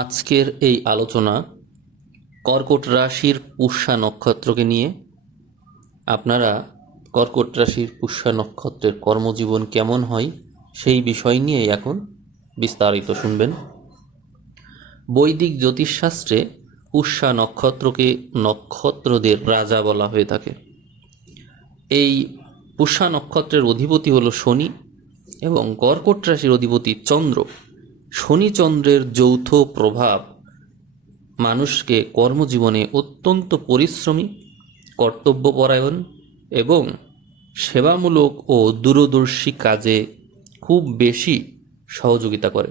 আজকের এই আলোচনা কর্কট রাশির পুষ্যা নক্ষত্রকে নিয়ে। আপনারা কর্কট রাশির পুষ্যা নক্ষত্রের কর্মজীবন কেমন হয় সেই বিষয় নিয়েই এখন বিস্তারিত শুনবেন। বৈদিক জ্যোতিষশাস্ত্রে পুষ্যা নক্ষত্রকে নক্ষত্রদের রাজা বলা হয়ে থাকে। এই পুষ্যা নক্ষত্রের অধিপতি হল শনি এবং কর্কট রাশির অধিপতি চন্দ্র। শনি চন্দ্রের যৌথ প্রভাব মানুষকে কর্মজীবনে অত্যন্ত পরিশ্রমী, কর্তব্যপরায়ণ এবং সেবামূলক ও দূরদর্শী কাজে খুব বেশি সহযোগিতা করে।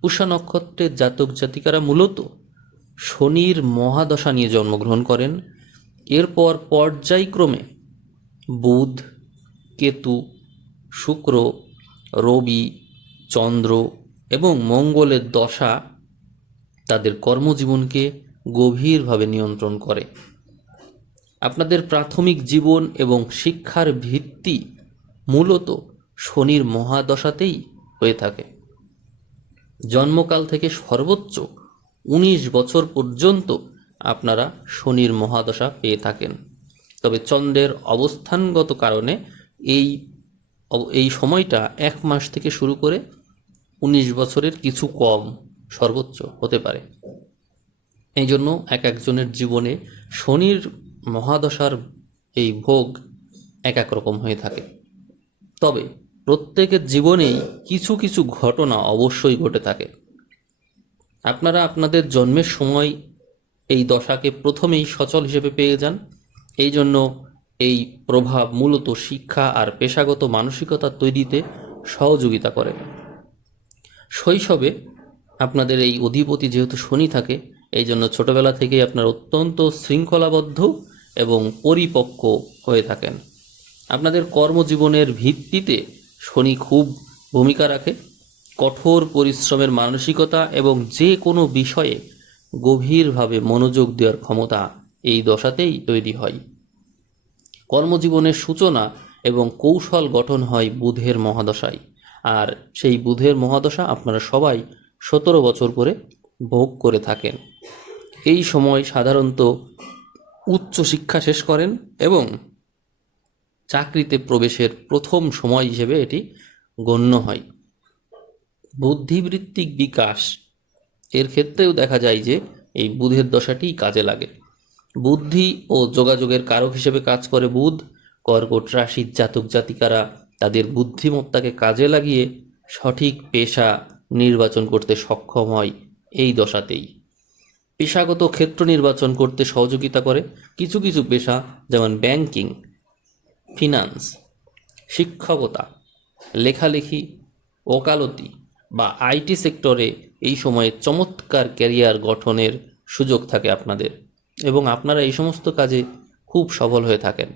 পুষ্যা নক্ষত্রের জাতক জাতিকারা মূলত শনির মহাদশা নিয়ে জন্মগ্রহণ করেন। এরপর পর্যায়ক্রমে বুধ, কেতু, শুক্র, রবি, চন্দ্র এবং মঙ্গলের দশা তাদের কর্মজীবনকে গভীরভাবে নিয়ন্ত্রণ করে। আপনাদের প্রাথমিক জীবন এবং শিক্ষার ভিত্তি মূলত শনির মহাদশাতেই হয়ে থাকে। জন্মকাল থেকে সর্বোচ্চ 19 বছর পর্যন্ত আপনারা শনির মহাদশা পেয়ে থাকেন। তবে চন্দ্রের অবস্থানগত কারণে এই সময়টা 1 মাস থেকে শুরু করে 19 বছরের কিছু কম সর্বোচ্চ হতে পারে। এই জন্য একজনের জীবনে শনির মহাদশার এই ভোগ এক রকম হয়ে থাকে। তবে প্রত্যেকের জীবনেই কিছু কিছু ঘটনা অবশ্যই ঘটে থাকে। আপনারা আপনাদের জন্মের সময় এই দশাকে প্রথমেই সচল হিসেবে পেয়ে যান। এই জন্য এই প্রভাব মূলত শিক্ষা আর পেশাগত মানসিকতা তৈরিতে সহযোগিতা করে। শৈশবে আপনাদের এই অধিপতি যেহেতু শনি থাকে, এই জন্য ছোটবেলা থেকেই আপনার অত্যন্ত শৃঙ্খলাবদ্ধ এবং পরিপক্ক হয়ে থাকেন। আপনাদের কর্মজীবনের ভিত্তিতে শনি খুব ভূমিকা রাখে। কঠোর পরিশ্রমের মানসিকতা এবং যে কোনো বিষয়ে গভীরভাবে মনোযোগ দেওয়ার ক্ষমতা এই দশাতেই তৈরি হয়। কর্মজীবনের সূচনা এবং কৌশল গঠন হয় বুধের মহাদশায়। আর সেই বুধের মহাদশা আপনারা সবাই 17 বছর করে ভোগ করে থাকেন। এই সময় সাধারণত উচ্চ শিক্ষা শেষ করেন এবং চাকরিতে প্রবেশের প্রথম সময় হিসেবে এটি গণ্য হয়। বুদ্ধিবৃত্তিক বিকাশ এর ক্ষেত্রেও দেখা যায় যে এই বুধের দশাটিই কাজে লাগে। বুদ্ধি ও যোগাযোগের কারক হিসেবে কাজ করে বুধ। কর্কট রাশির জাতক জাতিকারা তাদের বুদ্ধিমত্তাকে কাজে লাগিয়ে সঠিক পেশা নির্বাচন করতে সক্ষম হয় এই দশাতেই। পেশাগত ক্ষেত্র নির্বাচন করতে সহযোগিতা করে। কিছু কিছু পেশা যেমন ব্যাংকিং, ফিনান্স, শিক্ষকতা, লেখালেখি, ওকালতি বা আইটি সেক্টরে এই সময়ে চমৎকার ক্যারিয়ার গঠনের সুযোগ থাকে আপনাদের এবং আপনারা এই সমস্ত কাজে খুব সফল হয়ে থাকেন।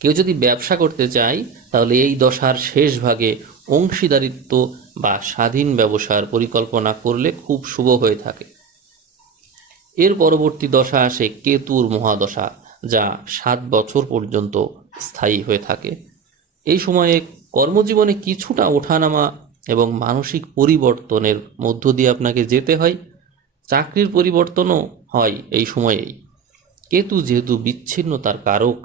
কেউ যদি ব্যবসা করতে চায় তাহলে এই দশার শেষ ভাগে অংশীদারিত্ব বা স্বাধীন ব্যবসার পরিকল্পনা করলে খুব শুভ হয়ে থাকে। এর পরবর্তী দশা আসে কেতুর মহাদশা, যা 7 বছর পর্যন্ত স্থায়ী হয়ে থাকে। এই সময়ে কর্মজীবনে কিছুটা ওঠানামা এবং মানসিক পরিবর্তনের মধ্য দিয়ে আপনাকে যেতে হয়। চাকরির পরিবর্তনও হয় এই সময়েই। কেতু যেহেতু বিচ্ছিন্নতার কারক,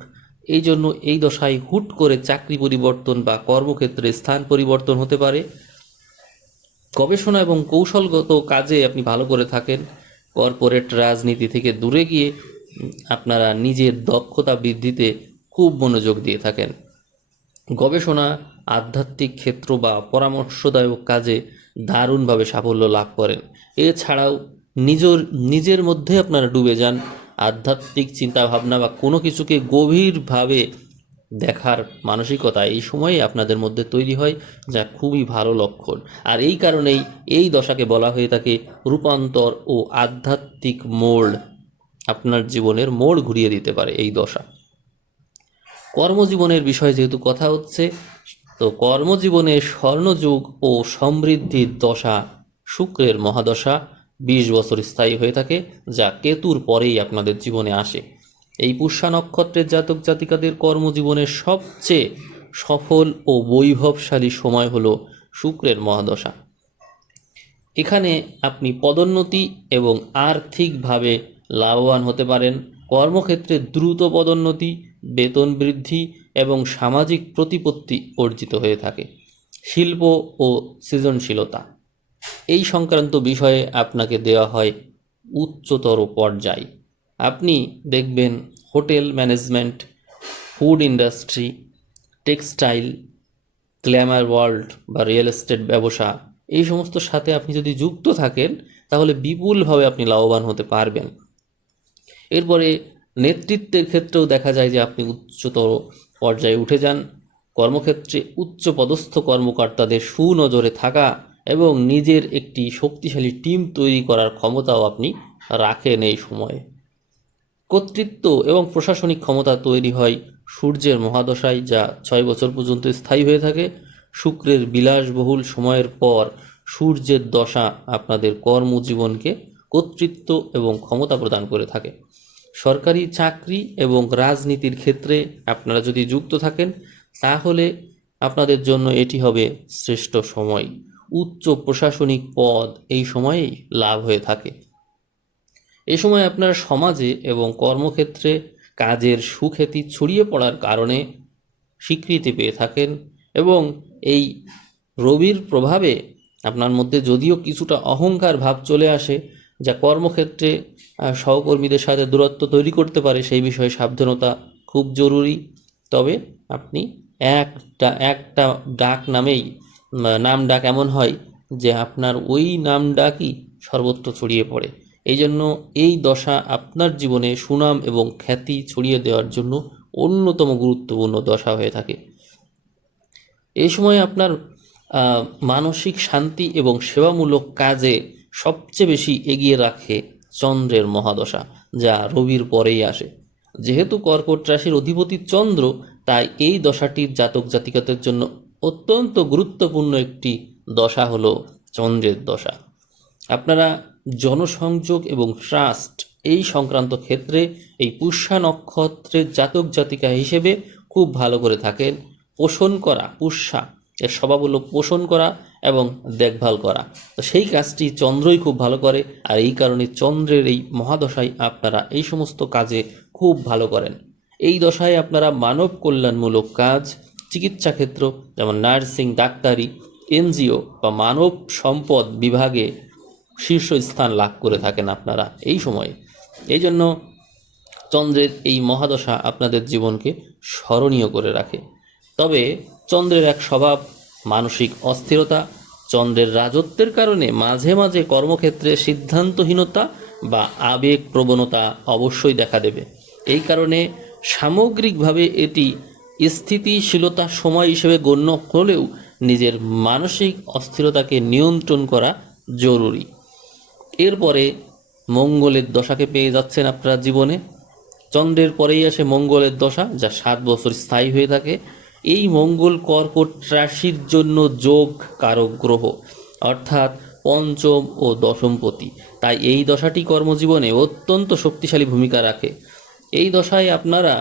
এই জন্য এই দশায় হুট করে চাকরি পরিবর্তন বা কর্মক্ষেত্রে স্থান পরিবর্তন হতে পারে। গবেষণা এবং কৌশলগত কাজে আপনি ভালো করে থাকেন। কর্পোরেট রাজনীতি থেকে দূরে গিয়ে আপনারা নিজের দক্ষতা বৃদ্ধিতে খুব মনোযোগ দিয়ে থাকেন। গবেষণা, আধ্যাত্মিক ক্ষেত্র বা পরামর্শদায়ক কাজে দারুণভাবে সাফল্য লাভ করেন। এছাড়াও নিজের মধ্যে আপনারা ডুবে যান। আধ্যাত্মিক চিন্তাভাবনা বা কোনো কিছুকে গভীরভাবে দেখার মানসিকতা এই সময়ে আপনাদের মধ্যে তৈরি হয়, যা খুবই ভালো লক্ষণ। আর এই কারণেই এই দশাকে বলা হয়ে থাকে রূপান্তর ও আধ্যাত্মিক মোড়। আপনার জীবনের মোড় ঘুরিয়ে দিতে পারে এই দশা। কর্মজীবনের বিষয়ে যেহেতু কথা হচ্ছে, তো কর্মজীবনে স্বর্ণযুগ ও সমৃদ্ধির দশা শুক্রের মহাদশা 20 বছর স্থায়ী হয়ে থাকে, যা কেতুর পরেই আপনাদের জীবনে আসে। এই পুষ্যা নক্ষত্রের জাতক জাতিকাদের কর্মজীবনের সবচেয়ে সফল ও বৈভবশালী সময় হলো শুক্রের মহাদশা। এখানে আপনি পদোন্নতি এবং আর্থিকভাবে লাভবান হতে পারেন। কর্মক্ষেত্রে দ্রুত পদোন্নতি, বেতন বৃদ্ধি এবং সামাজিক প্রতিপত্তি অর্জিত হয়ে থাকে। শিল্প ও সৃজনশীলতা এই সংক্রান্ত বিষয়ে আপনাকে দেওয়া হয় উচ্চতর পর্যায়। আপনি দেখবেন hotel management, food industry, textile, Glamour world বা রিয়েল এস্টেট ব্যবসা, এই সমস্তর সাথে আপনি যদি যুক্ত থাকেন তাহলে বিপুলভাবে আপনি লাভবান হতে পারবেন। এরপরে নেতৃত্বের ক্ষেত্রেও দেখা যায় যে আপনি উচ্চতর পর্যায়ে উঠে যান। কর্মক্ষেত্রে উচ্চ পদস্থ কর্মকর্তাদের সুনজরে থাকা এবং নিজের একটি শক্তিশালী টিম তৈরি করার ক্ষমতাও আপনি রাখেন এই সময়ে। কর্তৃত্ব এবং প্রশাসনিক ক্ষমতা তৈরি হয় সূর্যের মহাদশায়, যা 6 বছর পর্যন্ত স্থায়ী হয়ে থাকে। শুক্রের বিলাসবহুল সময়ের পর সূর্যের দশা আপনাদের কর্মজীবনকে কর্তৃত্ব এবং ক্ষমতা প্রদান করে থাকে। সরকারি চাকরি এবং রাজনীতির ক্ষেত্রে আপনারা যদি যুক্ত থাকেন তাহলে আপনাদের জন্য এটি হবে শ্রেষ্ঠ সময়। উচ্চ প্রশাসনিক পদ এই সময়েই লাভ হয়ে থাকে। এ সময় আপনার সমাজে এবং কর্মক্ষেত্রে কাজের সুখ্যাতি ছড়িয়ে পড়ার কারণে স্বীকৃতি পেয়ে থাকেন এবং এই রবির প্রভাবে আপনার মধ্যে যদিও কিছুটা অহংকার ভাব চলে আসে, যা কর্মক্ষেত্রে সহকর্মীদের সাথে দূরত্ব তৈরি করতে পারে, সেই বিষয়ে সাবধানতা খুব জরুরি। তবে আপনি একটা ডাক নামেই নাম ডাক এমন হয় যে আপনার ওই নাম ডাকই সর্বত্র ছড়িয়ে পড়ে। এই জন্য এই দশা আপনার জীবনে সুনাম এবং খ্যাতি ছড়িয়ে দেওয়ার জন্য অন্যতম গুরুত্বপূর্ণ দশা হয়ে থাকে। এই সময় আপনার মানসিক শান্তি এবং সেবামূলক কাজে সবচেয়ে বেশি এগিয়ে রাখে চন্দ্রের মহাদশা, যা রবির পরেই আসে। যেহেতু কর্কট রাশির অধিপতি চন্দ্র, তাই এই দশাটির জাতক জাতিকাদের জন্য অত্যন্ত গুরুত্বপূর্ণ একটি দশা হলো চন্দ্রের দশা। আপনারা জনসংযোগ এবং ট্রাস্ট এই সংক্রান্ত ক্ষেত্রে এই পুষ্যা নক্ষত্রের জাতক জাতিকা হিসেবে খুব ভালো করে থাকেন। পোষণ করা, পুষ্যা এর স্বভাব হলো পোষণ করা এবং দেখভাল করা, তো সেই কাজটি চন্দ্রই খুব ভালো করে। আর এই কারণে চন্দ্রের এই মহাদশায় আপনারা এই সমস্ত কাজে খুব ভালো করেন। এই দশায় আপনারা মানব কল্যাণমূলক কাজ, চিকিৎসা ক্ষেত্র যেমন নার্সিং, ডাক্তারি, এনজিও বা মানব সম্পদ বিভাগে শীর্ষস্থান লাভ করে থাকেন আপনারা এই সময়ে। এই জন্য চন্দ্রের এই মহাদশা আপনাদের জীবনকে স্মরণীয় করে রাখে। তবে চন্দ্রের এক স্বভাব মানসিক অস্থিরতা। চন্দ্রের রাজত্বের কারণে মাঝে মাঝে কর্মক্ষেত্রে সিদ্ধান্তহীনতা বা আবেগ প্রবণতা অবশ্যই দেখা দেবে। এই কারণে সামগ্রিকভাবে এটি স্থিতিশীলতার সময় হিসেবে গণ্য হলেও নিজের মানসিক অস্থিরতাকে নিয়ন্ত্রণ করা জরুরি। এরপরে মঙ্গলের দশাকে পেয়ে যাচ্ছেন আপনার জীবনে। চন্দ্রের পরেই আসে মঙ্গলের দশা, যা 7 বছর স্থায়ী হয়ে থাকে। এই মঙ্গল কর্কট রাশির জন্য যোগ কারক গ্রহ, অর্থাৎ পঞ্চম ও দশমপতি। তাই এই দশাটি কর্মজীবনে অত্যন্ত শক্তিশালী ভূমিকা রাখে। এই দশায় আপনারা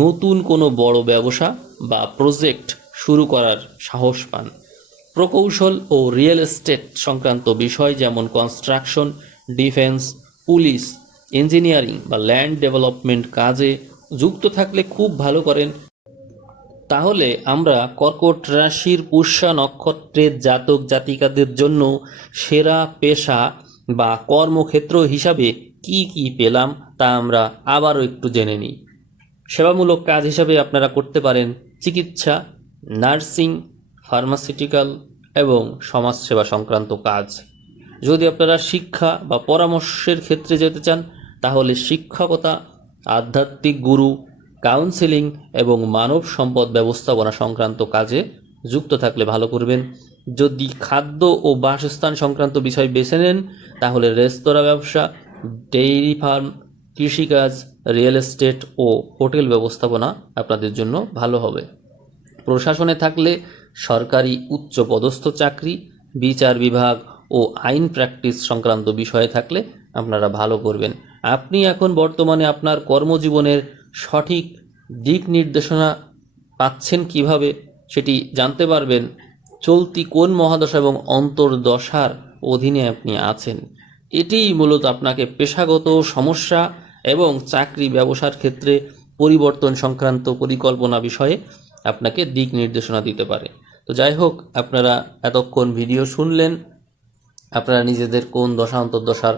নতুন কোনো বড় ব্যবসা বা প্রজেক্ট শুরু করার সাহস পান। প্রকৌশল ও রিয়েল এস্টেট সংক্রান্ত বিষয় যেমন কনস্ট্রাকশন, ডিফেন্স, পুলিশ, ইঞ্জিনিয়ারিং বা ল্যান্ড ডেভেলপমেন্ট কাজে যুক্ত থাকলে খুব ভালো করেন। তাহলে আমরা কর্কট রাশির পুষ্যা নক্ষত্রের জাতক জাতিকাদের জন্য সেরা পেশা বা কর্মক্ষেত্র হিসাবে কি কি পেলাম তা আমরা আবারও একটু জেনে নিই। সেবামূলক কাজ হিসাবে আপনারা করতে পারেন চিকিৎসা, নার্সিং, ফার্মাসিউটিক্যাল এবং সমাজসেবা সংক্রান্ত কাজ। যদি আপনারা শিক্ষা বা পরামর্শের ক্ষেত্রে যেতে চান তাহলে শিক্ষকতা, আধ্যাত্মিক গুরু, কাউন্সেলিং এবং মানব সম্পদ ব্যবস্থাপনা সংক্রান্ত কাজে যুক্ত থাকলে ভালো করবেন। যদি খাদ্য ও বাসস্থান সংক্রান্ত বিষয় বেছে নেন তাহলে রেস্তোরাঁ ব্যবসা, ডেইরি ফার্ম, কৃষিকাজ, রিয়েল এস্টেট ও হোটেল ব্যবস্থাপনা আপনাদের জন্য ভালো হবে। প্রশাসনে থাকলে সরকারি উচ্চ পদস্থ চাকরি, বিচার বিভাগ ও আইন প্র্যাকটিস সংক্রান্ত বিষয়ে থাকলে আপনারা ভালো করবেন। আপনি এখন বর্তমানে আপনার কর্মজীবনের সঠিক দিক নির্দেশনা পাচ্ছেন কিভাবে সেটি জানতে পারবেন চলতি কোন মহাদশা এবং অন্তর্দশার অধীনে আপনি আছেন, এটিই মূলত আপনাকে পেশাগত সমস্যা এবং চাকরি ব্যবসার ক্ষেত্রে পরিবর্তন সংক্রান্ত পরিকল্পনা বিষয়ে আপনাকে দিক নির্দেশনা দিতে পারে। তো যাই হোক, আপনারা এতক্ষণ ভিডিও শুনলেন। আপনারা নিজেদের কোন দশা অন্তর্দশার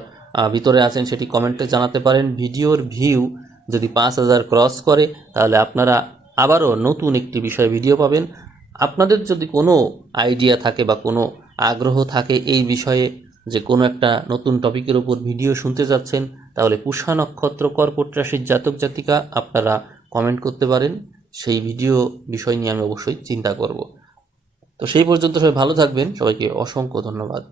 ভিতরে আছেন সেটি কমেন্টে জানাতে পারেন। ভিডিওর ভিউ যদি 5,000 ক্রস করে তাহলে আপনারা আবারও নতুন একটি বিষয়ে ভিডিও পাবেন। আপনাদের যদি কোনো আইডিয়া থাকে বা কোনো আগ্রহ থাকে এই বিষয়ে, যে কোনো একটা নতুন টপিকের উপর ভিডিও শুনতে যাচ্ছেন, তাহলে পুষ্যা নক্ষত্র কর্কট রাশির জাতক জাতিকা আপনারা কমেন্ট করতে পারেন। সেই ভিডিও বিষয় নিয়ে আমি অবশ্যই চিন্তা করব। তো সেই পর্যন্ত সবাই ভালো থাকবেন। সবাইকে অসংখ্য ধন্যবাদ।